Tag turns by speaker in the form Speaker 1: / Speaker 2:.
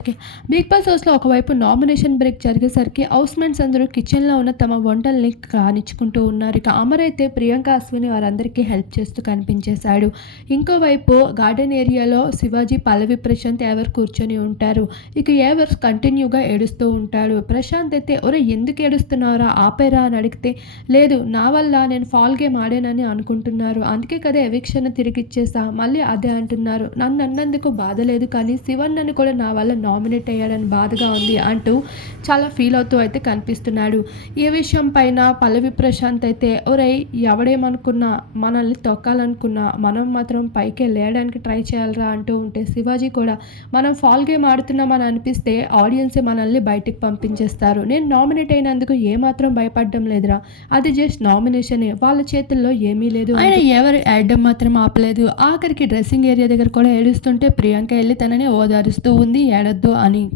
Speaker 1: 'Big boss' హౌస్‌లో ఒకవైపు nomination break జరిగేసరికి housemates అందరూ కిచెన్‌లో ఉన్న తమ వంటల్ని కానిచ్చుకుంటూ ఉన్నారు. ఇక అమర్ అయితే ప్రియాంక, అశ్విని వారందరికీ హెల్ప్ చేస్తూ కనిపించేశాడు. ఇంకోవైపు గార్డెన్ ఏరియాలో శివాజీ, పల్లవి, ప్రశాంత్ ఎవరు కూర్చొని ఉంటారు. ఇక ఎవరు కంటిన్యూగా ఏడుస్తూ ఉంటాడు. ప్రశాంత్ అయితే ఒరేయ్ ఎందుకు ఏడుస్తున్నావురా ఆపేరా అని అడిగితే లేదు నా వల్ల నేను ఫాల్ గేమ్ ఆడానని అనుకుంటున్నారు. అందుకే కదా ఎవిక్షన్ తిరిగిచ్చేసా. మళ్ళీ అదే అంటున్నారు. నన్ను అన్నందుకు బాధ లేదు కానీ శివన్నని కూడా నా వల్ల నామినేట్ అయ్యాడని బాధగా ఉంది అంటూ చాలా ఫీల్ అవుతూ అయితే కనిపిస్తున్నాడు. ఈ విషయం పైన పల్లవి ప్రశాంత్ అయితే ఒరై ఎవడేమనుకున్నా మనల్ని తొక్కాలనుకున్నా మనం మాత్రం పైకే లేయడానికి ట్రై చేయాలిరా అంటూ ఉంటే శివాజీ కూడా మనం ఫాల్ గేమ్ ఆడుతున్నామని అనిపిస్తే ఆడియన్సే మనల్ని బయటికి పంపించేస్తారు. నేను నామినేట్ అయినందుకు ఏమాత్రం భయపడడం లేదురా. అది జస్ట్ నామినేషనే వాళ్ళ చేతుల్లో ఏమీ లేదు. ఆయన ఎవరు ఏడడం మాత్రం ఆపలేదు. ఆఖరికి డ్రెస్సింగ్ ఏరియా దగ్గర కూడా ఏడుస్తుంటే ప్రియాంక వెళ్ళి తనని ఓదారుస్తూ ఉంది ఏడద్దు అని.